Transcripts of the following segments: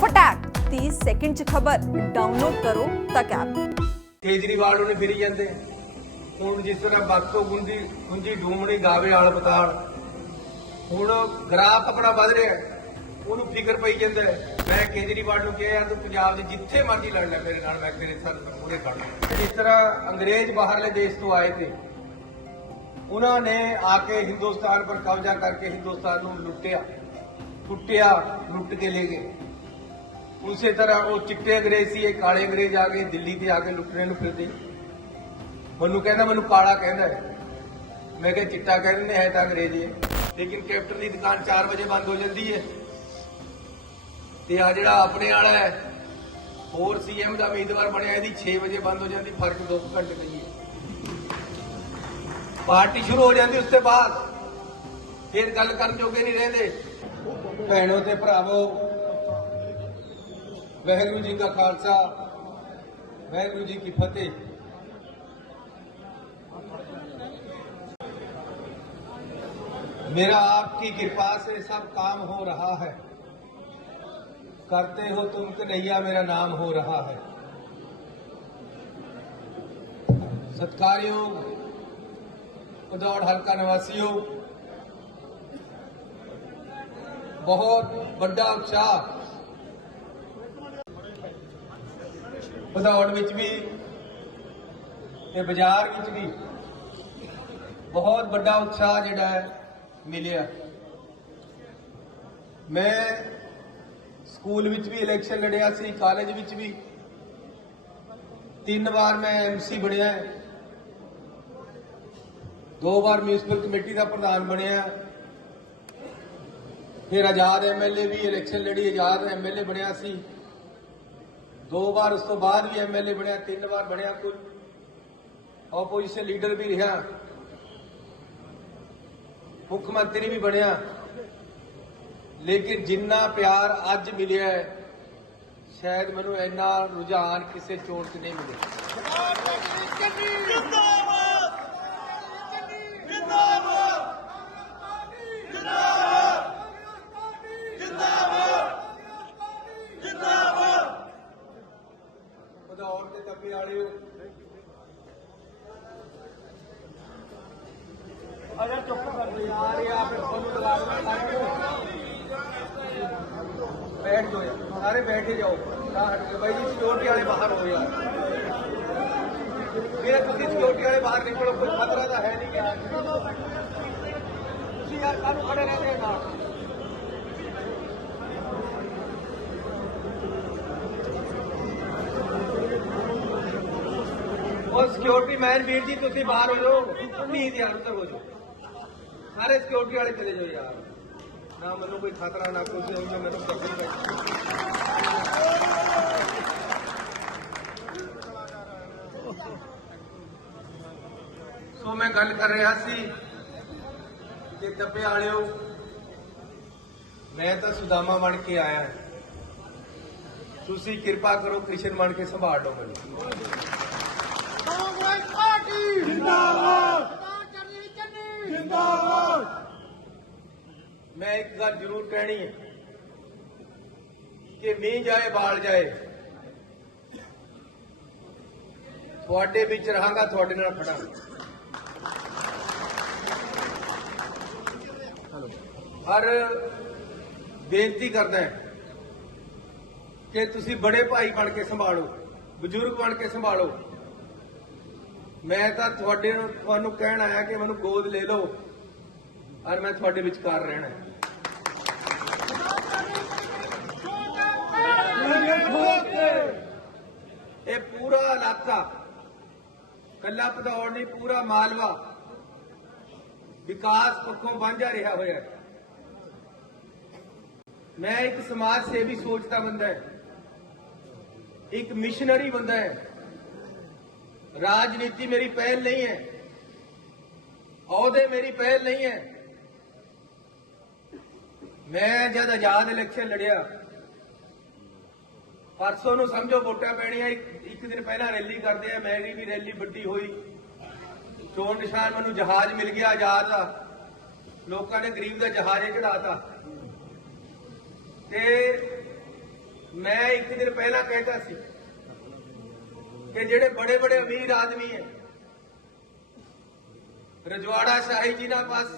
फटैक 30 second च खबर download करो तक ऐप। केजरीवाल ने फिरी जाते हूँ जिस तरह बातों गुंजी गुंजी डूमणी गावे आल बताल हूँ ग्राफ अपना वध रहा है ਉਹਨੂੰ ਫਿਕਰ ਪਈ ਜਾਂਦਾ मैं केजरीवाल ਨੂੰ ਕਿਹਾ ਯਾਰ ਤੂੰ ਪੰਜਾਬ ਦੇ ਜਿੱਥੇ ਮਰਜ਼ੀ ਲੜ ਲੈ ਮੇਰੇ ਨਾਲ ਮੈਂ ਤੇਰੇ ਸਾਥ ਪੂਰੇ ਖੜਾ ਜਿਸ ਤਰ੍ਹਾਂ ਅੰਗਰੇਜ਼ ਬਾਹਰਲੇ ਦੇਸ਼ ਤੋਂ ਆਏ थे उन्होंने आके हिंदुस्तान पर कब्जा करके हिंदुस्तान को लुटिया कुटिया लुट के ले गए उसी तरह वो चिट्टे अंग्रेज सी काले अंग्रेज आ गए दिल्ली से आके लुटने को फिरते मनु कहना मनु काला कहना है मैं क्या चिट्टा कह दें है तो अंग्रेज है लेकिन कैप्टन की दुकान 4 बजे बंद हो जाती है आ जो अपने वाला है होर CM का उम्मीदवार बनया 6 बजे बंद हो जाती फर्क 2 घंटे का ही है पार्टी शुरू हो जाती उसके बाद फिर गल कर जोगे नहीं रहते भैनों ते भरावो वाहिगुरू जी का खालसा वाहिगुरू जी की फतेह। मेरा आपकी कृपा से सब काम हो रहा है करते हो तुम कन्हैया मेरा नाम हो रहा है। सत्कार्यों भदौड़ हल्का निवासियों बहुत बड़ा उत्साह भदौड़ विच भी ते बाजार विच भी बहुत बड़ा उत्साह जिहड़ा है मिलिया। मैं स्कूल विच भी इलैक्शन लड़िया सी कॉलेज विच भी 3 बार मैं MC बनया 2 बार म्यूनसिपल कमेटी का प्रधान बनया फिर आजाद MLA भी इलैक्शन लड़ी आजाद MLA बनया सी 2 बार उस तो बाद भी MLA बनया 3 बार बनया कुल ओपोजिशन लीडर भी रहा मुख्यमंत्री भी बनया लेकिन जिन्ना प्यार अज मिलिया है शायद मैनू इन्ना रुझान किसी चोण च नहीं मिले। भदौड़ के तपे वाले अगर चुप कर दो यार बैठ दो यार सारे बैठे जाओ भाई जी सिक्योरिटी वाले बाहर हो यार मेरे तुम सिक्योरिटी वाले बाहर निकलो कोई खतरा तो है नहीं यार कानू खड़े रहते हैं और सिक्योरिटी मैन वीर जी तुम बाहर हो जाओ प्लीज यार उधर हो जाओ सारे सिक्योरिटी वाले चले जाओ यार ना मैनू कोई खतरा ना कुछ मैनू सो मैं गल कर रहा सी कि तपे वालिओ मैं तो सुदामा बन के आया तुसी कृपा करो कृष्ण बन के संभाल लो मैनू। मैं एक गल जरूर कहनी है कि मीह जाए बाल जाए थोड़े बिच रहांगा थोड़े नाल खड़ा हर बेनती करदा है कि तुसी बड़े भाई बन के संभालो बजुर्ग बन के संभालो। मैं तो तुहानू कहण आया कि मैनू गोद ले लो और मैं थोड़े विचकार रहना है। ये पूरा इलाका कला भदौड़ नहीं पूरा मालवा विकास पक्षों वांझा रहा होया है। मैं एक समाज सेवी सोचता बंदा है एक मिशनरी बंदा है। राजनीति मेरी पहल नहीं है औहदे मेरी पहल नहीं है। मैं जब आजाद इलैक्शन लड़िया परसों नूं समझो वोटां पैणियां एक दिन पहला रैली करते हैं मेरी भी रैली वड्डी हुई चोण निशान मैनूं जहाज मिल गया आजाद का लोगों ने गरीब का जहाज चढ़ाता ते मैं एक दिन पहला कहता सी कि जेडे बड़े बड़े अमीर आदमी है रजवाड़ा शाही जी ना पास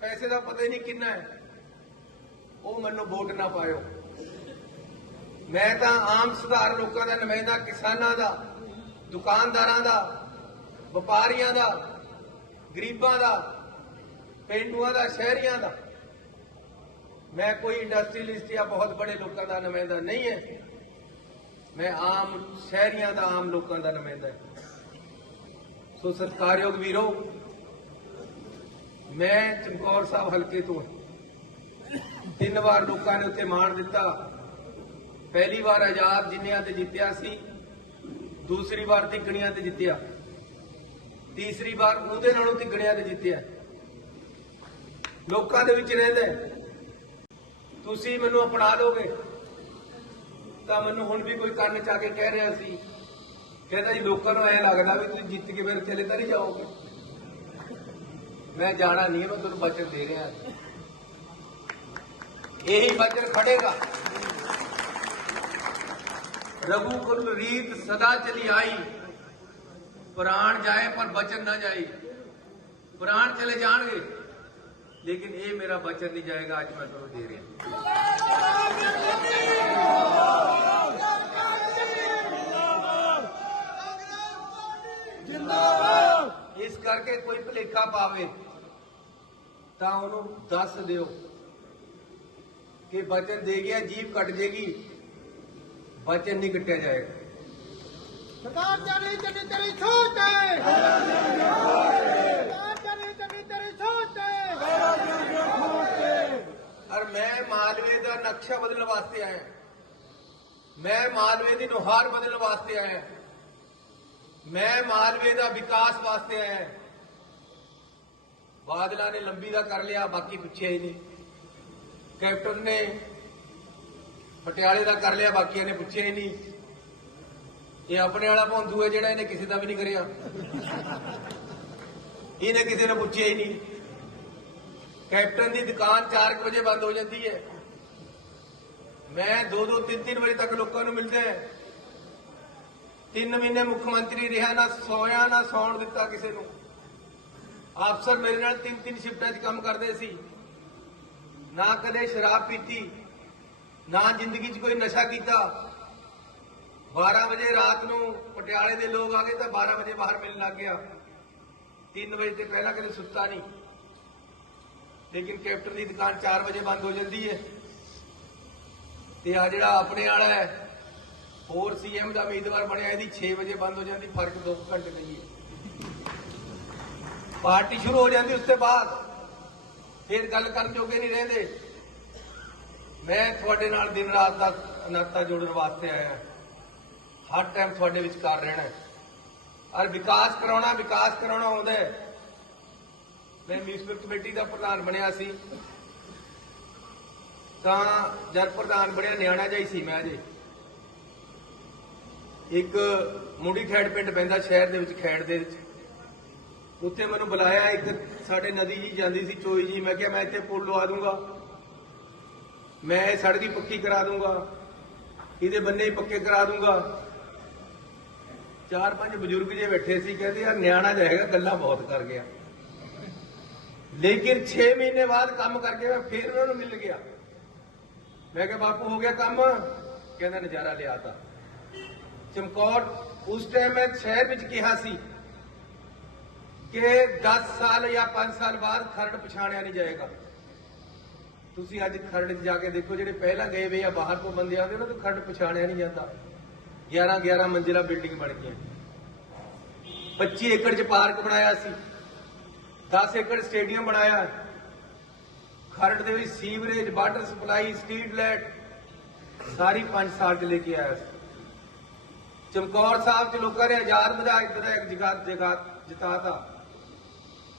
पैसे का पता ही नहीं कितना है, वो मैनू वोट ना पायो। मैं तो आम सुधार लोगों का नुमाइंदा, किसानों का, दुकानदारों का, व्यापारियों का, गरीबों का, पेंडुआ का, शहरियों का। मैं कोई इंडस्ट्रीलिस्ट या बहुत बड़े लोगों का नुमाइंदा नहीं है, मैं आम शहरियों का, आम लोगों का नुमाइंदा है। सो सत्कारयोग वीरो, मैं चमकौर साहब हल्के तो 3 बार लोगों ने उत्ते माण दिता। पहली बार आजाद जिन्नियां ते जित्तिया सी, दूसरी बार तिगड़ियां ते जित्तिया, तीसरी बार उहदे नालों तिगड़ियां ते जित्तिया। लोकां दे विच रहिंदा तुसीं मैनूं अपना लोगे तां मैनूं हुण भी कोई कंन चा के कह रहा सी, कहता जी लोकां नूं ऐ लगदा भी तुसीं जित के मेरे थल्ले तां नहीं जाओगे। मैं जाना नहीं है, मैं तुहानूं वचन दे रहा, यही वचन खड़ेगा। रघुकुल रीत सदा चली आई, प्राण जाए पर वचन न जाए। प्राण चले जाएंगे लेकिन ये मेरा वचन नहीं जाएगा, आज मैं तुम दे रहा। इस करके कोई भुलेखा पावे तां उन्हों दस दिओ कि वचन दे गया, जीभ कट जाएगी, वचन नहीं कटिया जाएगा। सरकार चली चली तेरी सोच है, सरकार चली चली तेरी सोच है। और मैं मालवे का नक्शा बदलने वास्ते आया, मैं मालवे की नुहार बदलने वास्ते आया, मैं मालवे का विकास वास्ते आया। बादल ने लंबी का कर लिया, बाकी पूछे ही नहीं। कैप्टन ने पटियाले का कर लिया, बाकी ने पूछे ही नहीं। ये अपने वाला भौंदू है जिहड़ा इन्हें किसी का भी नहीं करिया, इन्हें किसी ने पूछे ही नहीं। कैप्टन की दुकान 4 बजे बंद हो जाती है, मैं 2-2, 3-3 बजे तक लोगों को मिलते हैं। 3 महीने मुख्यमंत्री रहा, ना सोया ना सौण दिता किसी को। अफसर मेरे नाल 3-3 शिफ्टां च काम करते सी, ना कदे शराब पीती, ना जिंदगी च कोई नशा किया। 12 बजे रात को पटियाले के लोग आ गए तो 12 बजे बाहर मिलने लग गया। 3 बजे से पहला कदे सुता नहीं। लेकिन कैप्टन की दुकान 4 बजे बंद हो जाती है। ते आ जिहड़ा अपने वाला है होर सीएम का उम्मीदवार बनया, यदि 6 बजे बंद हो जाती, फर्क 2 घंटे नहीं है। पार्टी शुरू हो जाती, उसके बाद फिर गल करन जोगे नहीं रहते। मैं थोड़े नाल दिन रात का नाता जोड़न वास्ते आया, हर टाइम थोड़े विचकार रहना है और विकास कराना आउंदा है। मैं म्यूनसिपल कमेटी का प्रधान बनया सी, तां जब प्रधान बनया न्याणा जिहा ही सी मैं अजे। एक मुंडी खैड़ पिंड पैंदा शहर दे विच, खैड़ दे विच, उत्थे मैनूं बुलाया। एक साडे नदी जी जांदी सी, चोई जी। मैं कहा मैं इत्थे पुल लवा दूंगा, मैं सड़क ही पक्की करा दूंगा, इहदे बन्ने ही पक्के करा दूंगा। 4-5 बजुर्ग जे बैठे सी, कहते यार न्याणा जाएगा, गल्लां बहुत कर गया। लेकिन 6 महीने बाद काम करके मैं फिर उन्होंने मिल गया। मैं कहा बापू हो गया काम? कहना नजारा लिया था। चमकौर उस टाइम मैं शहर में कहा सी कि 10 साल या 5 साल बाद खरड़ पछाणिया नहीं जाएगा। तुसी अज खरड़ जाके देखो, जेडे पहला गए वे या बाहर को बंदे आते ना, तो खरड़ पछाणिया नहीं जाता। 11-11 मंजिला बिल्डिंग बन गई। 25 एकड़ च पार्क बनाया सी, 10 एकड़ स्टेडियम बनाया। खरड़ दे विच sewerage, water supply, street light सारी 5 साल च लेके आया सी। चमकौर साहब च लोगों ने आजाद विधायक जिता था।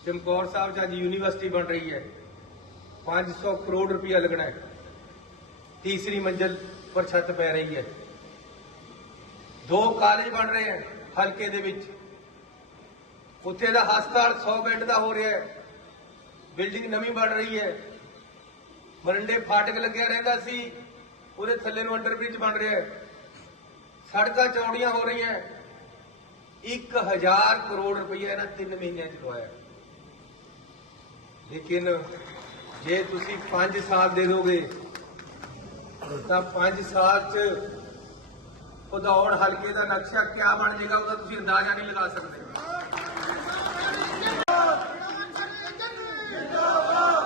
चमकौर साहब च अज यूनिवर्सिटी बन रही है, 500 करोड़ रुपया लगना है। 3री मंजिल पर छत पै रही है। 2 कॉलेज बन रहे हैं हल्के दे विच। उत्थे दा हस्पताल 100 बैड का हो रहा है, बिल्डिंग नवी बन रही है। मरंडे फाटक लग्या रहिंदा सी, ਉਹਦੇ ਥੱਲੇ ਨੂੰ ਅੰਡਰਬ੍ਰਿਜ ਬਣ ਰਿਹਾ ਹੈ, ਸੜਕਾਂ ਚੌੜੀਆਂ ਹੋ ਰਹੀਆਂ। 1000 ਕਰੋੜ ਰੁਪਈਆ ਇਹਨਾਂ 3 ਮਹੀਨਿਆਂ ਚ ਲਵਾਇਆ। ਲੇਕਿਨ ਜੇ ਤੁਸੀਂ 5 ਸਾਲ ਦੇ ਦੋਗੇ ਤਾਂ 5 ਸਾਲ ਚ ਭਦੌੜ ਹਲਕੇ ਦਾ ਨਕਸ਼ਾ ਕਿਆ ਬਣ ਜਾਏਗਾ ਉਹਦਾ ਤੁਸੀਂ ਅੰਦਾਜ਼ਾ ਨਹੀਂ ਲਗਾ ਸਕਦੇ।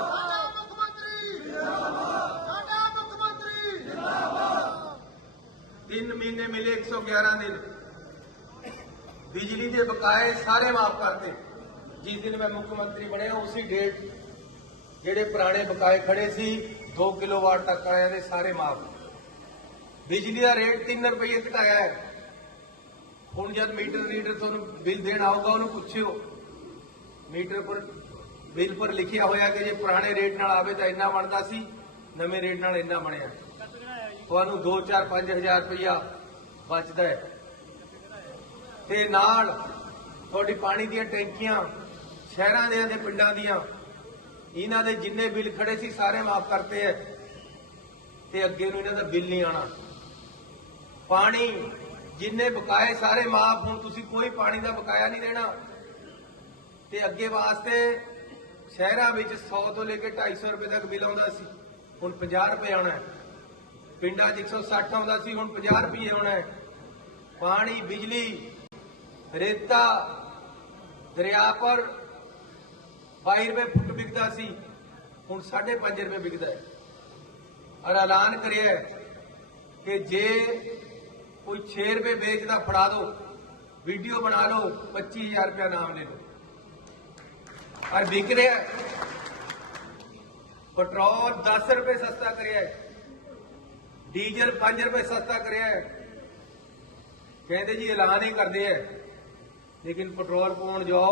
ਸਾਡਾ ਮੁੱਖ ਮੰਤਰੀ ਜਿੰਦਾਬਾਦ, ਸਾਡਾ ਮੁੱਖ ਮੰਤਰੀ ਜਿੰਦਾਬਾਦ। 3 ਮਹੀਨੇ ਮਿਲੇ 111 ਦਿਨ ਬਿਜਲੀ ਦੇ ਬਕਾਏ ਸਾਰੇ ਮਾਫ ਕਰਤੇ। ਜਿਸ ਦਿਨ ਮੈਂ ਮੁੱਖ ਮੰਤਰੀ ਬਣਿਆ ਉਸੇ ਡੇਟ ਜਿਹੜੇ ਪੁਰਾਣੇ ਬਕਾਏ ਖੜੇ ਸੀ 2 ਕਿਲੋਵਾਟ ਤੱਕ ਆਇਆ ਦੇ ਸਾਰੇ ਮਾਫ। ਬਿਜਲੀ ਦਾ ਰੇਟ 3 ਰੁਪਏ ਘਟਾਇਆ ਹੈ। ਹੁਣ ਜਦ ਮੀਟਰ ਰੀਡਰ ਤੁਹਾਨੂੰ ਬਿੱਲ ਦੇਣ ਆਊਗਾ ਉਹਨੂੰ ਪੁੱਛਿਓ ਮੀਟਰ ਪਰ ਬਿੱਲ ਪਰ ਲਿਖਿਆ ਹੋਇਆ ਕਿ ਜੇ ਪੁਰਾਣੇ ਰੇਟ ਨਾਲ ਆਵੇ ਤਾਂ ਇੰਨਾ ਬਣਦਾ ਸੀ, ਨਵੇਂ ਰੇਟ ਨਾਲ ਇੰਨਾ ਬਣਿਆ। ਤੁਹਾਨੂੰ 2, 4, 5,000 ਰੁਪਇਆ ਬਚਦਾ ਹੈ। ਤੇ ਨਾਲ ਤੁਹਾਡੀ ਪਾਣੀ ਦੀਆਂ ਟੈਂਕੀਆਂ ਸ਼ਹਿਰਾਂ ਦੇ ਪਿੰਡਾਂ ਦੀਆਂ ਇਹਨਾਂ ਦੇ ਜਿੰਨੇ ਬਿੱਲ ਖੜੇ ਸੀ ਸਾਰੇ ਮਾਫ ਕਰਤੇ ਐ ਤੇ ਅੱਗੇ ਨੂੰ ਇਹਨਾਂ ਦਾ ਬਿੱਲ ਨਹੀਂ ਆਣਾ। ਪਾਣੀ ਜਿੰਨੇ ਬਕਾਏ ਸਾਰੇ ਮਾਫ। ਹੁਣ ਤੁਸੀਂ ਕੋਈ ਪਾਣੀ ਦਾ ਬਕਾਇਆ ਨਹੀਂ ਦੇਣਾ ਤੇ ਅੱਗੇ ਵਾਸਤੇ ਸ਼ਹਿਰਾਂ ਵਿੱਚ 100 ਤੋਂ ਲੈ ਕੇ 250 ਰੁਪਏ ਤੱਕ ਬਿੱਲ ਆਉਂਦਾ ਸੀ, ਹੁਣ 50 ਰੁਪਏ ਆਉਣਾ ਹੈ। ਪਿੰਡਾਂ 'ਚ 160 ਆਉਂਦਾ ਸੀ, ਹੁਣ 50 ਰੁਪਏ ਆਉਣਾ ਹੈ। ਪਾਣੀ, ਬਿਜਲੀ, रेता दरिया पर 22 रुपए फुट बिकता सी, हुण 5.5 रुपए बिकता है। और ऐलान करिए कि जे कोई 6 रुपए बेचता फड़ा दो, वीडियो बना लो, 25,000 रुपया नाम ले लो। और बिक रहा है। पेट्रोल 10 रुपए सस्ता करिए, डीजल 5 रुपए सस्ता करिए। कहते जी ऐलान ही करते हैं, लेकिन पेट्रोल पाउण जाओ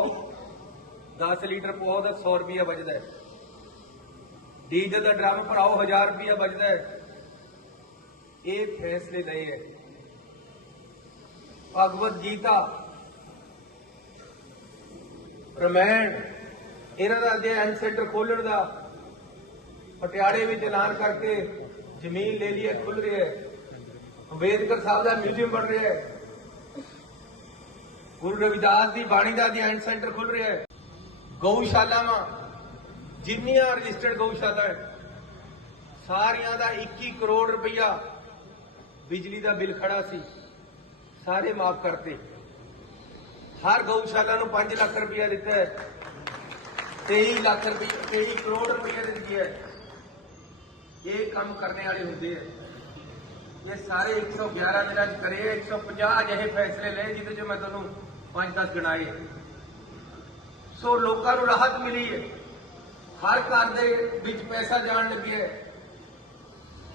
10 लीटर पाओ तो 100 रुपया बचता है। डीजल का ड्रम भराओ 1000 रुपया बचता है। ये फैसले लए है। भगवत गीता रामायण इन्हां दा अध्ययन सेंटर खोलण दा पटियाले विच ऐलान करके जमीन ले ली है, खुल रही है। अंबेडकर साहब का म्यूजियम बन रहा है। गुरु रविदास की बाणी का अध्ययन सेंटर खुल रहा है। गौशालावां जिन्नियां रजिस्टर्ड गौशाला है सारियां दा 21 करोड़ रुपया बिजली का बिल खड़ा सी, सारे माफ करते। हर गौशाला नूं 5 लाख रुपया दिता है। 23 करोड़ रुपया दिती है। ये काम करने वाले होंगे है। ये सारे 111 दिनों च करे। 150 अजिहे फैसले ले जिहदे च मैं तुहानूं 5-10 गिनाए। सो लोकां नूं राहत मिली है। हर घर दे विच पैसा जाण लगे है।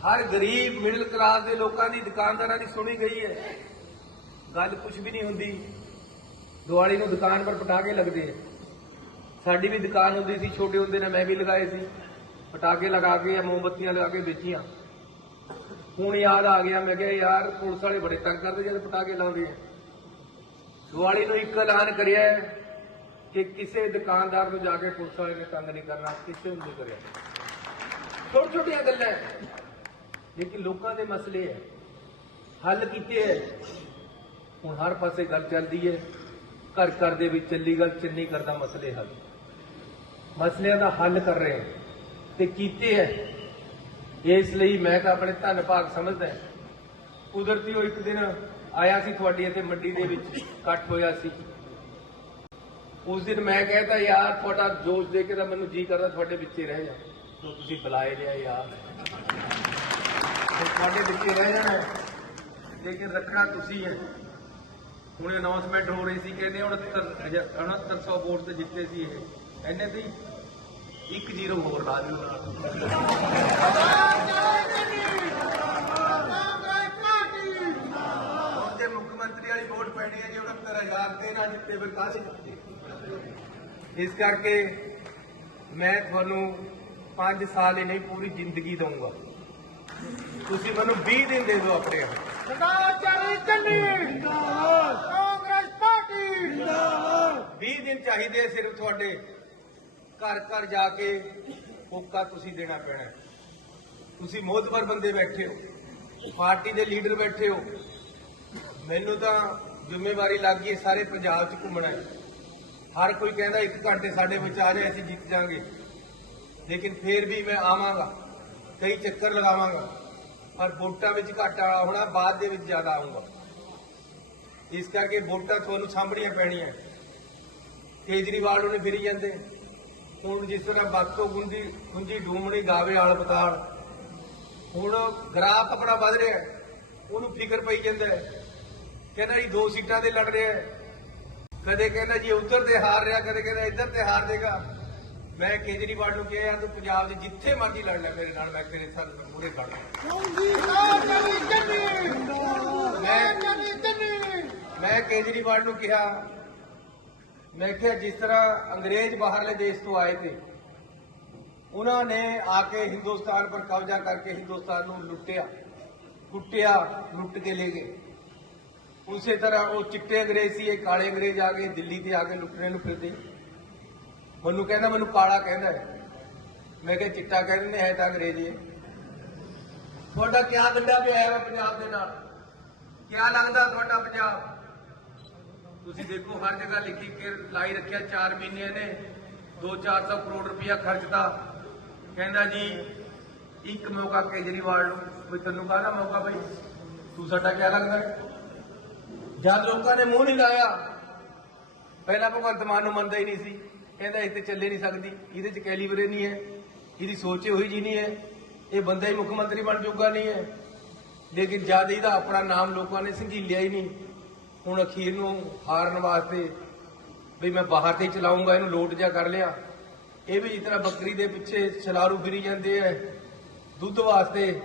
हर गरीब मिडिल क्लास के लोगों की दुकानदारां की सुनी गई है। गल कुछ भी नहीं हुंदी। दिवाली नूं दुकान पर पटाके लगते हैं। साडी भी दुकान हुंदी सी, छोटे हुंदे ने मैं भी लगाए सी, पटाके लगा के या मोमबत्तियां लगा के बेचियां। हुण याद आ गया, मैं कहा यार पुलिस वाले बड़े तंग करते जब पटाके लाउंदे हैं। दिवाली नूं एक ऐलान करिया है कि किसी दुकानदार नूं जाके पुलिस वाले ने तंग नहीं करना, किसी नूं नहीं करिया। छोटी छोटियां गल्लां है, लेकिन लोगों के मसले है हल किए है। हुण हर पासे गल चलती है, घर घर दे विच चली गल चन्नी करदा मसले हल, मसलियां दा हल कर रहे हैं ते कीते है। इसलिए मैं तो अपने धन भाग समझदा है। कुदरती हो एक दिन आया सी तुहाडी इत्थे मंडी दे विच इकट्ठ होया सी। उस दिन मैं कहता यार थोड़ा जोश दे के मैनू जी करदा थोड़े विचे रह जा, तो तुसीं बुलाए लिया यार, थोड़े विचे रह जाना है, लेकिन रखना तुसीं है। हुणे अनाउंसमेंट हो रही सी, कहते 6900 वोट से जिते सी ये इन्ने दी 1-0 होर ला दिओ नाल। मुख्यमंत्री वाली वोट पैनी है जी 69,000 के ना जिते फिर काश जिते। इस करके मैं थानू 5 साल ही नहीं पूरी जिंदगी दूंगा। तुसीं मैनू 20 दिन दे दो अपने। सरकार चली चली कांग्रेस पार्टी 20 दिन चाहिए सिर्फ थोड़े घर घर जाके होका तुसीं देना पैना। तुसीं मोहतबर बंदे बैठे हो, ਪਾਰਟੀ ਦੇ ਲੀਡਰ ਬੈਠੇ ਹੋ, ਮੈਨੂੰ ਤਾਂ ਜ਼ਿੰਮੇਵਾਰੀ ਲੱਗ ਗਈ ਸਾਰੇ ਪੰਜਾਬ 'ਚ ਘੁੰਮਣਾ ਹੈ। ਹਰ ਕੋਈ ਕਹਿੰਦਾ 1 ਘੰਟੇ ਸਾਡੇ ਵਿੱਚ ਆ ਜਾਏ ਅਸੀਂ ਜਿੱਤ ਜਾਾਂਗੇ, ਲੇਕਿਨ ਫਿਰ ਵੀ ਮੈਂ ਆਵਾਂਗਾ, ਕਈ ਚੱਕਰ ਲਗਾਵਾਂਗਾ, ਪਰ ਵੋਟਾਂ ਵਿੱਚ ਘਾਟਾ ਹੋਣਾ, ਬਾਅਦ ਦੇ ਵਿੱਚ ਜ਼ਿਆਦਾ ਆਊਂਗਾ। ਇਸ ਕਰਕੇ ਵੋਟਾਂ ਤੁਹਾਨੂੰ ਸਾਂਭਣੀਆਂ ਪੈਣੀਆਂ। ਕੇਜਰੀਵਾਲ ਉਹਨੇ ਫਿਰੀ ਜਾਂਦੇ, ਹੁਣ ਜਿਸ ਤਰ੍ਹਾਂ ਬਾਤੋਂ ਗੁੰਜੀ ਡੂਮਣੀ ਗਾਵੇ ਆਲ ਬਤਾਲ, ਹੁਣ ਗ੍ਰਾਫ ਆਪਣਾ ਵੱਧ ਰਿਹਾ, ਉਹਨੂੰ ਫਿਕਰ ਪਈ ਜਾਂਦਾ ਹੈ, ਕਹਿੰਦਾ ਜੀ 2 ਸੀਟਾਂ ਤੇ ਲੜ ਰਿਹਾ, ਕਦੇ ਕਹਿੰਦਾ ਜੀ ਉੱਧਰ ਤੇ ਹਾਰ ਰਿਹਾ, ਕਦੇ ਕਹਿੰਦਾ ਇੱਧਰ ਤੇ ਹਾਰ ਦੇਗਾ। ਮੈਂ ਕੇਜਰੀਵਾਲ ਨੂੰ ਕਿਹਾ ਯਾਰ ਤੂੰ ਪੰਜਾਬ ਦੇ ਜਿੱਥੇ ਮਰਜ਼ੀ ਲੜ ਲੈ ਮੇਰੇ ਨਾਲ, ਮੈਂ ਤੇਰੇ ਸਾਥ ਮੂਹਰੇ ਖੜਦਾ। ਮੈਂ ਕੇਜਰੀਵਾਲ ਨੂੰ ਕਿਹਾ, ਮੈਂ ਕਿਹਾ ਜਿਸ ਤਰ੍ਹਾਂ ਅੰਗਰੇਜ਼ ਬਾਹਰਲੇ ਦੇਸ਼ ਤੋਂ ਆਏ थे, ਉਹਨਾਂ ਨੇ ਆ ਕੇ ਹਿੰਦੁਸਤਾਨ ਪਰ ਕਬਜ਼ਾ ਕਰਕੇ ਹਿੰਦੁਸਤਾਨ ਨੂੰ ਲੁੱਟਿਆ, ਕੁੱਟਿਆ, ਲੁੱਟ ਕੇ ਲੈ ਗਏ। ਉਸੇ ਤਰ੍ਹਾਂ ਉਹ ਚਿੱਟੇ ਅੰਗਰੇਜ਼ ਸੀ, ਇਹ ਕਾਲੇ ਅੰਗਰੇਜ਼ ਆ ਗਏ ਦਿੱਲੀ ਤੇ ਆ ਕੇ ਲੁੱਟਣੇ ਨੂੰ ਫਿਰਦੇ। ਮੈਨੂੰ ਕਹਿੰਦਾ ਮੈਨੂੰ ਕਾਲਾ ਕਹਿੰਦਾ ਹੈ, ਮੈਂ ਕਿਹਾ ਚਿੱਟਾ ਕਹਿੰਦੇ ਹੈ ਤਾਂ ਅੰਗਰੇਜ਼ ਹੈ। ਤੁਹਾਡਾ ਕਿਆ ਗੰਡਾ ਪਿਆ ਹੈ ਪੰਜਾਬ ਦੇ ਨਾਲ, ਕਿਆ ਲੱਗਦਾ ਤੁਹਾਡਾ ਪੰਜਾਬ? ਤੁਸੀਂ ਦੇਖੋ ਹਰ ਜਗ੍ਹਾ ਲਿਖੀ ਕੇ ਲਾਈ ਰੱਖਿਆ, 4 ਮਹੀਨੇ ਨੇ 200-400 ਕਰੋੜ ਰੁਪਇਆ ਖਰਚਦਾ। ਕਹਿੰਦਾ ਜੀ ਇੱਕ ਮੌਕਾ ਕੇਜਰੀਵਾਲ ਨੂੰ, ਵੀ ਤੈਨੂੰ ਕਾਹਦਾ ਮੌਕਾ ਬਈ, ਤੂੰ ਸਾਡਾ ਕਿਆ ਲੱਗਦਾ? ਜਦ ਲੋਕਾਂ ਨੇ ਮੂੰਹ ਨਹੀਂ ਲਾਇਆ, ਪਹਿਲਾਂ ਭਗਵੰਤ ਮਾਨ ਨੂੰ ਮੰਨਦਾ ਹੀ ਨਹੀਂ ਸੀ, ਕਹਿੰਦਾ ਇਹ ਤੇ ਚੱਲੇ ਨਹੀਂ ਸਕਦੀ, ਇਹਦੇ ਚ ਕੈਲੀਬਰੇ ਨਹੀਂ ਹੈ, ਇਹਦੀ ਸੋਚ ਉਹੀ ਜੀ ਨਹੀਂ ਹੈ, ਇਹ ਬੰਦਾ ਹੀ ਮੁੱਖ ਮੰਤਰੀ ਬਣ ਚੁੱਕਾ ਨਹੀਂ ਹੈ। ਲੇਕਿਨ ਜਦ ਇਹਦਾ ਆਪਣਾ ਨਾਮ ਲੋਕਾਂ ਨੇ ਸੰਘੀਲਿਆ ਹੀ ਨਹੀਂ, ਹੁਣ ਅਖੀਰ ਨੂੰ ਹਾਰਨ ਵਾਸਤੇ ਵੀ ਮੈਂ ਬਾਹਰ ਤੇ ਚਲਾਉਂਗਾ, ਇਹਨੂੰ ਲੋਟ ਜਾ ਕਰ ਲਿਆ। ਇਹ ਵੀ ਜਿਸ ਤਰ੍ਹਾਂ ਬੱਕਰੀ ਦੇ ਪਿੱਛੇ ਛਲਾਰੂ ਫਿਰੀ ਜਾਂਦੇ ਹੈ ਦੁੱਧ ਵਾਸਤੇ,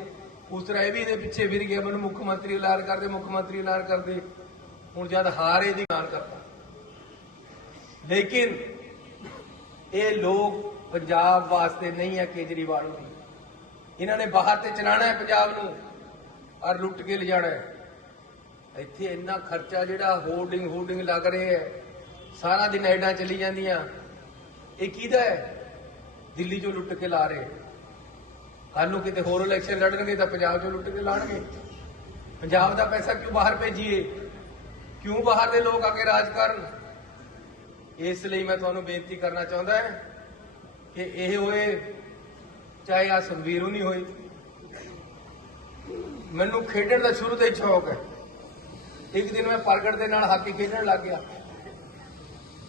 ਉਸ ਤਰ੍ਹਾਂ ਇਹ ਵੀ ਇਹਦੇ ਪਿੱਛੇ ਫਿਰ ਗਿਆ, ਮੈਨੂੰ ਮੁੱਖ ਮੰਤਰੀ ਐਲਾਨ ਕਰਦੇ, ਮੁੱਖ ਮੰਤਰੀ ਐਲਾਨ ਕਰਦੇ। ਹੁਣ ਜਦ ਹਾਰ ਇਹਦੀ ਐਲਾਨ ਕਰਤਾ, ਲੇਕਿਨ ਇਹ ਲੋਕ ਪੰਜਾਬ ਵਾਸਤੇ ਨਹੀਂ ਹੈ ਕੇਜਰੀਵਾਲ ਨੂੰ, ਇਹਨਾਂ ਨੇ ਬਾਹਰ ਤੇ ਚਲਾਣਾ ਹੈ ਪੰਜਾਬ ਨੂੰ ਔਰ ਲੁੱਟ ਕੇ ਲਿਜਾਣਾ ਹੈ। ਇੱਥੇ ਇੰਨਾ ਖਰਚਾ ਜਿਹੜਾ ਹੋਰਡਿੰਗ ਲੱਗ ਰਹੇ ਹੈ, ਸਾਰਾ ਦਿਨ ਐਡਾਂ ਚਲੀ ਜਾਂਦੀਆਂ, ਇਹ ਕਿਹਦਾ ਹੈ? ਦਿੱਲੀ ਚੋਂ ਲੁੱਟ ਕੇ ਲਾ ਰਹੇ। ਕੱਲ ਨੂੰ ਕਿਤੇ ਹੋਰ ਇਲੈਕਸ਼ਨ ਲੜਨਗੇ ਤਾਂ ਪੰਜਾਬ ਚੋਂ ਲੁੱਟ ਕੇ ਲਾਣਗੇ। ਪੰਜਾਬ ਦਾ ਪੈਸਾ ਕਿਉਂ ਬਾਹਰ ਭੇਜੀਏ? ਕਿਉਂ ਬਾਹਰ ਦੇ ਲੋਕ ਆ ਕੇ ਰਾਜ ਕਰਨ? ਇਸ ਲਈ ਮੈਂ ਤੁਹਾਨੂੰ ਬੇਨਤੀ ਕਰਨਾ ਚਾਹੁੰਦਾ ਹਾਂ ਕਿ ਇਹ ਹੋਏ ਚਾਹੇ ਆ ਸੁਖਬੀਰ ਨਹੀਂ ਹੋਏ, ਮੈਨੂੰ ਖੇਡਣ ਦਾ ਸ਼ੁਰੂ ਤੋਂ ਹੀ ਸ਼ੌਕ ਹੈ। ਇੱਕ ਦਿਨ ਮੈਂ ਪ੍ਰਗਟ ਦੇ ਨਾਲ ਹਾਕੀ ਖੇਡਣ ਲੱਗ ਗਿਆ,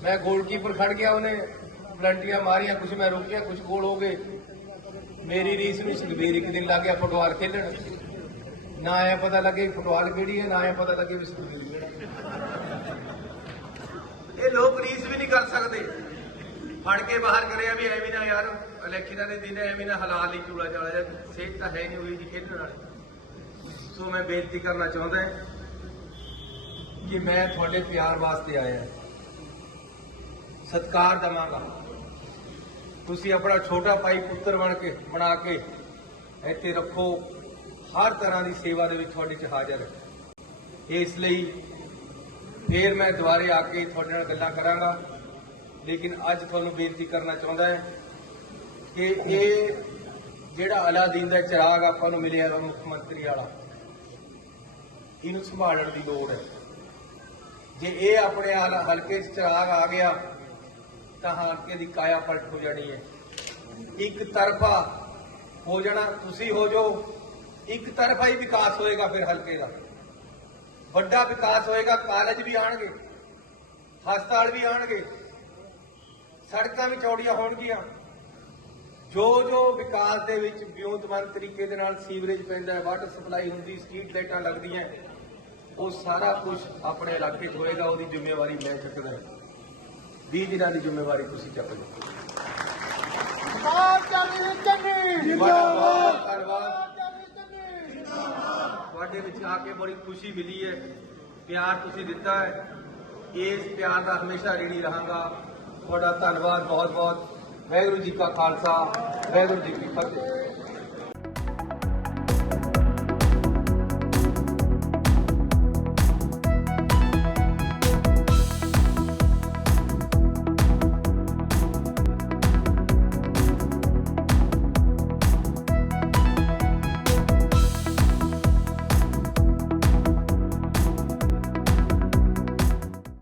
ਮੈਂ ਗੋਲਕੀਪਰ ਖੜ ਗਿਆ, ਉਹਨੇ ਪਲੰਟੀਆਂ ਮਾਰੀਆਂ, ਕੁਝ ਮੈਂ ਰੋਕਿਆ, ਕੁਝ ਗੋਲ ਹੋ ਗਏ। ਮੇਰੀ ਰੀਸ ਨੂੰ ਸੁਖਬੀਰ ਇੱਕ ਦਿਨ ਲੱਗ ਗਿਆ ਫੁੱਟਬਾਲ ਖੇਡਣ, ਨਾ ਆਇਆ ਪਤਾ ਲੱਗੇ ਫੁੱਟਬਾਲ ਕਿਹੜੀ ਹੈ, ਨਾ ਆਇਆ ਪਤਾ ਲੱਗੇ ਵੀ ਸੁਖਬੀਰ ਕਿਹੜਾ। ਇਹ ਲੋਕ ਰੀਸ ਵੀ ਨਹੀਂ ਕਰ ਸਕਦੇ, ਫੜ ਕੇ ਬਾਹਰ ਕਰਿਆ ਵੀ ਐਵੇਂ ਨਾ ਯਾਰ ਇਲੈਕਸ਼ਨਾਂ ਦੇ ਦਿਨ ਐਵੇਂ ਨਾ ਹਲਾਲ ਹੀ ਚੂੜਾ ਚਾਲਾ ਜਾ, ਸਿਹਤ ਤਾਂ ਹੈ ਨਹੀਂ ਹੋਈ ਜੀ ਖੇਡਣ ਵਾਲੇ। ਸੋ ਮੈਂ ਬੇਨਤੀ ਕਰਨਾ ਚਾਹੁੰਦਾ ਕਿ ਮੈਂ ਤੁਹਾਡੇ ਪਿਆਰ ਵਾਸਤੇ ਆਇਆ, ਸਤਿਕਾਰ ਦੇਵਾਂਗਾ। ਤੁਸੀਂ ਆਪਣਾ ਛੋਟਾ ਭਾਈ ਪੁੱਤਰ ਬਣਾ ਕੇ ਇੱਥੇ ਰੱਖੋ, ਹਰ ਤਰ੍ਹਾਂ ਦੀ ਸੇਵਾ ਦੇ ਵਿੱਚ ਤੁਹਾਡੇ 'ਚ ਹਾਜ਼ਰ ਹੈ। ਇਸ ਲਈ ਫਿਰ ਮੈਂ ਦੁਬਾਰੇ ਆ ਕੇ ਤੁਹਾਡੇ ਨਾਲ ਗੱਲਾਂ ਕਰਾਂਗਾ, ਲੇਕਿਨ ਅੱਜ ਤੁਹਾਨੂੰ ਬੇਨਤੀ ਕਰਨਾ ਚਾਹੁੰਦਾ ਹੈ ਕਿ ਇਹ ਜਿਹੜਾ ਅਲਾਦੀਨ ਦਾ ਚਿਰਾਗ ਆਪਾਂ ਨੂੰ ਮਿਲਿਆ ਮੁੱਖ ਮੰਤਰੀ ਵਾਲਾ, ਇਹਨੂੰ ਸੰਭਾਲਣ ਦੀ ਲੋੜ ਹੈ। ਜੇ ਇਹ ਆਪਣੇ ਹਲਕੇ 'ਚ ਚਿਰਾਗ ਆ ਗਿਆ ਤਾਂ ਹਲਕੇ ਦੀ ਕਾਇਆ ਪਲਟ ਹੋ ਜਾਣੀ ਹੈ, ਇੱਕ ਤਰਫਾ ਹੋ ਜਾਣਾ। ਤੁਸੀਂ ਹੋ ਜਾਓ, ਇੱਕ ਤਰਫਾ ਹੀ ਵਿਕਾਸ ਹੋਏਗਾ, ਫਿਰ ਹਲਕੇ ਦਾ ਵੱਡਾ ਵਿਕਾਸ ਹੋਏਗਾ। ਕਾਲਜ ਵੀ ਆਣਗੇ, ਹਸਪਤਾਲ ਵੀ ਆਣਗੇ, ਸੜਕਾਂ ਵੀ ਚੌੜੀਆਂ ਹੋਣਗੀਆਂ। ਜੋ ਵਿਕਾਸ ਦੇ ਵਿੱਚ ਵਿਉਂਤਬੰਦ ਤਰੀਕੇ ਦੇ ਨਾਲ ਸੀਵਰੇਜ ਪੈਂਦਾ ਹੈ, ਵਾਟਰ ਸਪਲਾਈ ਹੁੰਦੀ, ਸਟਰੀਟ ਲਾਈਟਾਂ ਲੱਗਦੀਆਂ, ਉਹ ਸਾਰਾ ਕੁਝ ਆਪਣੇ ਇਲਾਕੇ 'ਚ ਹੋਏਗਾ। ਉਹਦੀ ਜ਼ਿੰਮੇਵਾਰੀ ਮੈਂ ਚੱਕਦਾ, 20 ਦਿਨਾਂ ਦੀ ਜ਼ਿੰਮੇਵਾਰੀ ਤੁਸੀਂ ਚੱਕ ਲਓ। ਤੁਹਾਡੇ ਵਿੱਚ ਆ ਕੇ ਬੜੀ ਖੁਸ਼ੀ ਮਿਲੀ ਹੈ, ਪਿਆਰ ਤੁਸੀਂ ਦਿੱਤਾ ਹੈ, ਇਸ ਪਿਆਰ ਦਾ ਹਮੇਸ਼ਾ ऋणी ਰਹਾਂਗਾ। ਤੁਹਾਡਾ ਧੰਨਵਾਦ ਬਹੁਤ ਬਹੁਤ। ਵਾਹਿਗੁਰੂ ਜੀ ਕਾ ਖਾਲਸਾ, ਵਾਹਿਗੁਰੂ ਜੀ ਕੀ ਫਤਿਹ।